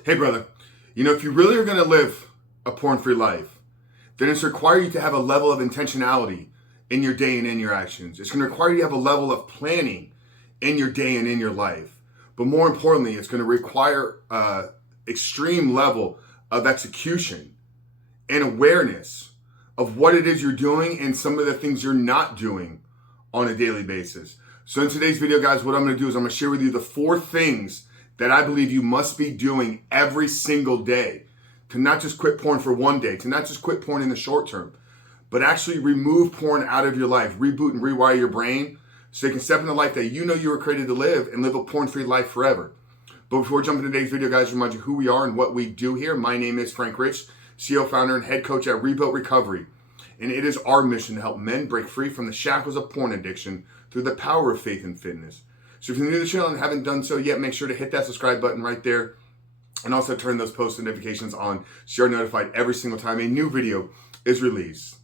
Hey, brother, if you really are going to live a porn-free life, then it's require you to have a level of intentionality in your day and in your actions. It's going to require you to have a level of planning in your day and in your life. But more importantly, it's going to require extreme level of execution and awareness of what it is you're doing and some of the things you're not doing on a daily basis. So in today's video, guys, what I'm going to do is I'm going to share with you the 4 things that I believe you must be doing every single day to not just quit porn for one day, to not just quit porn in the short term, but actually remove porn out of your life, reboot and rewire your brain so you can step into the life that you know you were created to live and live a porn-free life forever. But before we jump into today's video, guys, remind you who we are and what we do here. My name is Frank Rich, CEO, founder, and head coach at Rebuilt Recovery. And it is our mission to help men break free from the shackles of porn addiction through the power of faith and fitness. So if you're new to the channel and haven't done so yet, make sure to hit that subscribe button right there. And also turn those post notifications on so you're notified every single time a new video is released.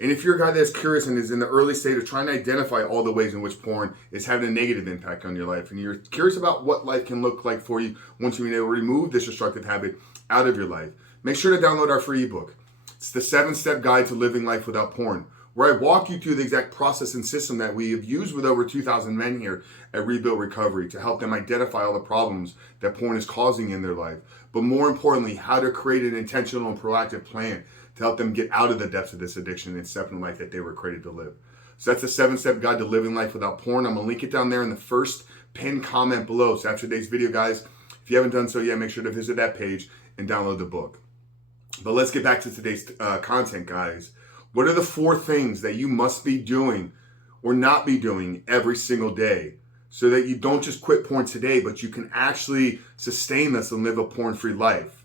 And if you're a guy that's curious and is in the early stage of trying to identify all the ways in which porn is having a negative impact on your life, and you're curious about what life can look like for you once you've been able to remove this destructive habit out of your life, make sure to download our free ebook. It's the 7-step guide to living life without porn, where I walk you through the exact process and system that we have used with over 2,000 men here at Rebuilt Recovery to help them identify all the problems that porn is causing in their life. But more importantly, how to create an intentional and proactive plan to help them get out of the depths of this addiction and step in the life that they were created to live. So that's the 7-step guide to living life without porn. I'm going to link it down there in the first pinned comment below. So after today's video, guys, if you haven't done so yet, make sure to visit that page and download the book. But let's get back to today's content, guys. What are the 4 things that you must be doing or not be doing every single day so that you don't just quit porn today, but you can actually sustain this and live a porn-free life?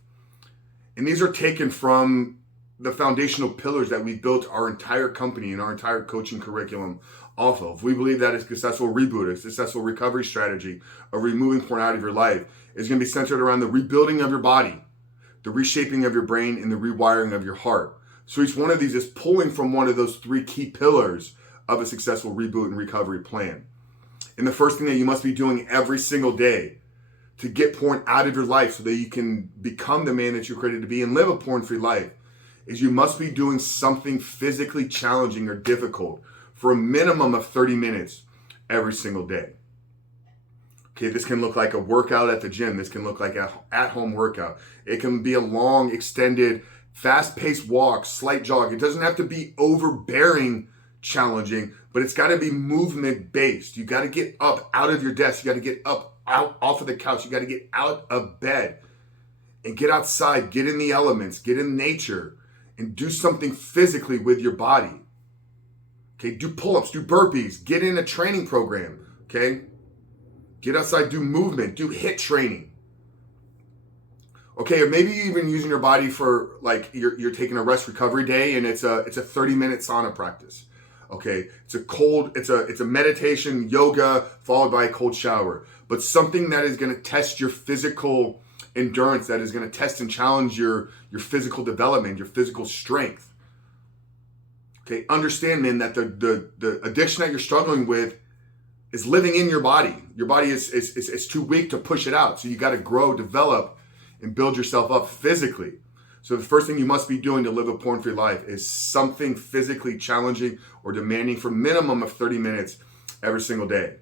And these are taken from the foundational pillars that we built our entire company and our entire coaching curriculum off of. We believe that a successful reboot, a successful recovery strategy of removing porn out of your life is going to be centered around the rebuilding of your body, the reshaping of your brain, and the rewiring of your heart. So each one of these is pulling from one of those 3 key pillars of a successful reboot and recovery plan. And the first thing that you must be doing every single day to get porn out of your life so that you can become the man that you're created to be and live a porn-free life is you must be doing something physically challenging or difficult for a minimum of 30 minutes every single day. Okay, this can look like a workout at the gym. This can look like an at-home workout. It can be a long, extended, fast-paced walk, slight jog. It doesn't have to be overbearing challenging, but it's got to be movement-based. You got to get up out of your desk. You got to get up out off of the couch. You got to get out of bed and get outside, get in the elements, get in nature, and do something physically with your body. Okay, do pull-ups, do burpees, get in a training program, okay? Get outside, do movement, do HIIT training. Okay, or maybe you're even using your body for, like, you're taking a rest recovery day and it's a 30-minute sauna practice. Okay, it's a meditation, yoga, followed by a cold shower. But something that is going to test your physical endurance, that is going to test and challenge your physical development, your physical strength. Okay, understand, men, that the addiction that you're struggling with is living in your body. Your body is too weak to push it out. So you got to grow, develop, and build yourself up physically. So the first thing you must be doing to live a porn-free life is something physically challenging or demanding for a minimum of 30 minutes every single day.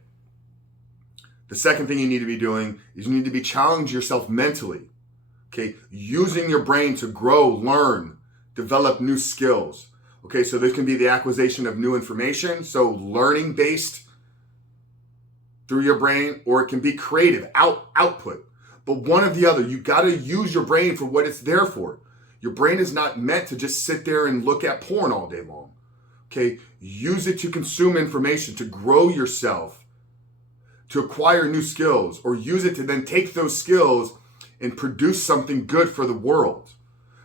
The second thing you need to be doing is you need to be challenging yourself mentally. Okay, using your brain to grow, learn, develop new skills. Okay, so this can be the acquisition of new information, so learning based through your brain, or it can be creative, output. But one or the other, you got to use your brain for what it's there for. Your brain is not meant to just sit there and look at porn all day long. Okay, use it to consume information, to grow yourself, to acquire new skills, or use it to then take those skills and produce something good for the world.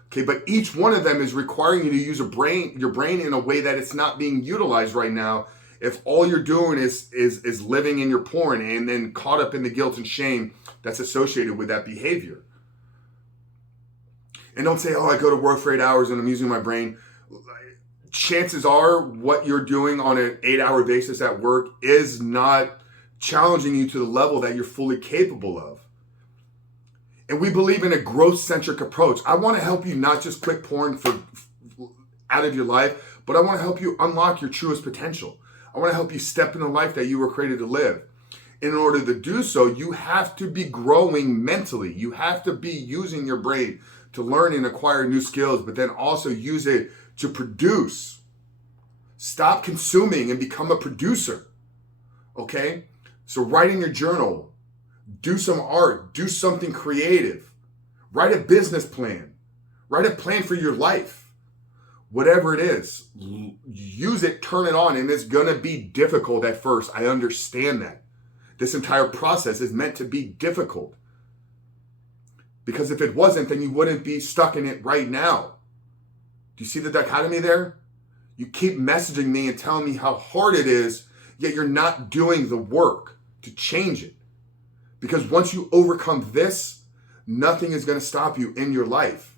Okay, but each one of them is requiring you to use your brain in a way that it's not being utilized right now. If all you're doing is living in your porn and then caught up in the guilt and shame that's associated with that behavior. And don't say, oh, I go to work for 8 hours and I'm using my brain. Chances are what you're doing on an 8-hour basis at work is not challenging you to the level that you're fully capable of. And we believe in a growth-centric approach. I want to help you not just quit porn out of your life, but I want to help you unlock your truest potential. I want to help you step in the life that you were created to live. In order to do so, you have to be growing mentally. You have to be using your brain to learn and acquire new skills, but then also use it to produce. Stop consuming and become a producer. Okay? So write in your journal. Do some art. Do something creative. Write a business plan. Write a plan for your life. Whatever it is, use it, turn it on, and it's going to be difficult at first. I understand that. This entire process is meant to be difficult. Because if it wasn't, then you wouldn't be stuck in it right now. Do you see the dichotomy there? You keep messaging me and telling me how hard it is, yet you're not doing the work to change it. Because once you overcome this, nothing is going to stop you in your life.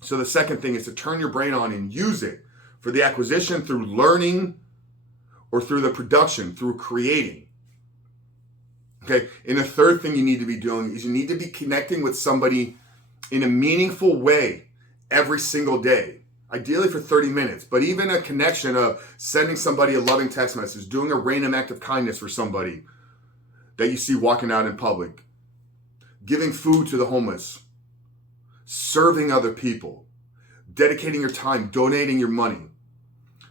So the second thing is to turn your brain on and use it for the acquisition through learning or through the production, through creating. Okay, and the third thing you need to be doing is you need to be connecting with somebody in a meaningful way every single day, ideally for 30 minutes, but even a connection of sending somebody a loving text message, doing a random act of kindness for somebody that you see walking out in public, giving food to the homeless, serving other people, dedicating your time, donating your money.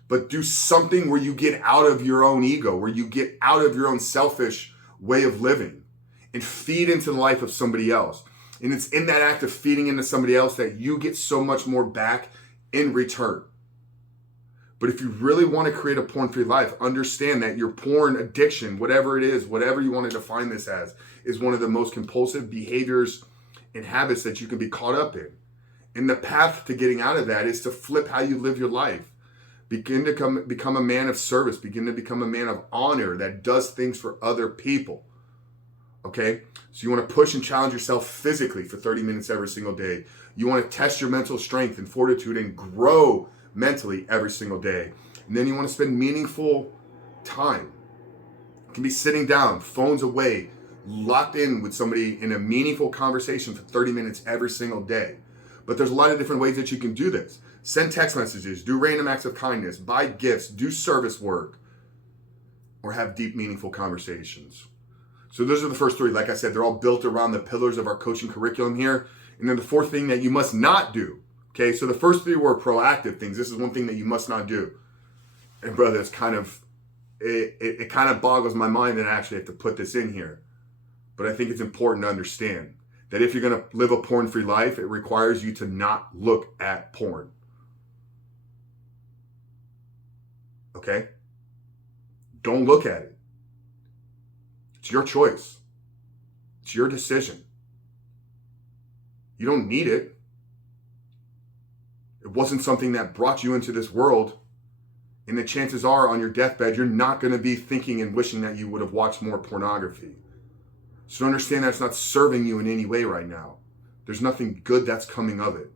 But do something where you get out of your own ego, where you get out of your own selfish way of living and feed into the life of somebody else. And it's in that act of feeding into somebody else that you get so much more back in return. But if you really want to create a porn-free life, understand that your porn addiction, whatever it is, whatever you want to define this as, is one of the most compulsive behaviors and habits that you can be caught up in. And the path to getting out of that is to flip how you live your life. Begin to become a man of service. Begin to become a man of honor that does things for other people. Okay? So you want to push and challenge yourself physically for 30 minutes every single day. You want to test your mental strength and fortitude and grow mentally every single day. And then you want to spend meaningful time. It can be sitting down, phones away, locked in with somebody in a meaningful conversation for 30 minutes every single day. But there's a lot of different ways that you can do this. Send text messages, do random acts of kindness, buy gifts, do service work, or have deep, meaningful conversations. So those are the first three. Like I said, they're all built around the pillars of our coaching curriculum here. And then the fourth thing that you must not do. Okay, so the first three were proactive things. This is one thing that you must not do. And brother, it's kind of, it kind of boggles my mind that I actually have to put this in here. But I think it's important to understand that if you're going to live a porn-free life, it requires you to not look at porn. Okay? Don't look at it. It's your choice. It's your decision. You don't need it. It wasn't something that brought you into this world. And the chances are on your deathbed, you're not going to be thinking and wishing that you would have watched more pornography. So understand that it's not serving you in any way right now. There's nothing good that's coming of it.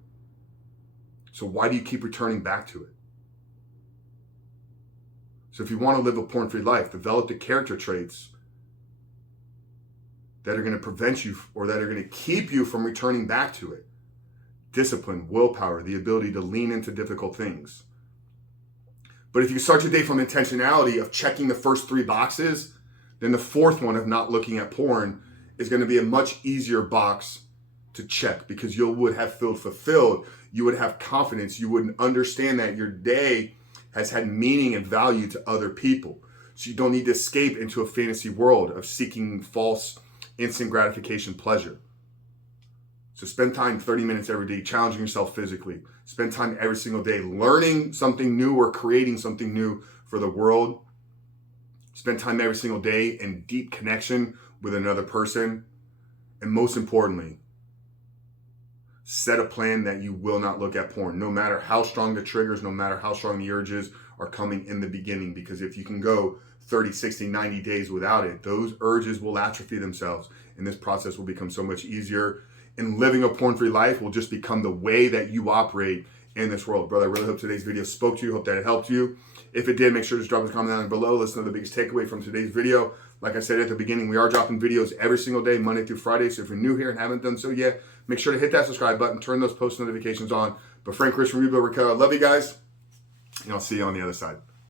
So why do you keep returning back to it? So if you want to live a porn-free life, develop the character traits that are going to prevent you or that are going to keep you from returning back to it. Discipline, willpower, the ability to lean into difficult things. But if you start your day from intentionality of checking the first three boxes, then the fourth one of not looking at porn is going to be a much easier box to check because you would have felt fulfilled. You would have confidence. You would understand that your day has had meaning and value to other people. So you don't need to escape into a fantasy world of seeking false instant gratification pleasure. So spend time 30 minutes every day challenging yourself physically. Spend time every single day learning something new or creating something new for the world. Spend time every single day in deep connection with another person. And most importantly, set a plan that you will not look at porn, no matter how strong the triggers, no matter how strong the urges are coming in the beginning. Because if you can go 30, 60, 90 days without it, those urges will atrophy themselves. And this process will become so much easier. And living a porn-free life will just become the way that you operate in this world. Brother, I really hope today's video spoke to you. Hope that it helped you. If it did, make sure to drop a comment down below. Listen to the biggest takeaway from today's video. Like I said at the beginning, we are dropping videos every single day, Monday through Friday. So if you're new here and haven't done so yet, make sure to hit that subscribe button, turn those post notifications on. But Frank, Chris from Ebook, I love you guys, and I'll see you on the other side.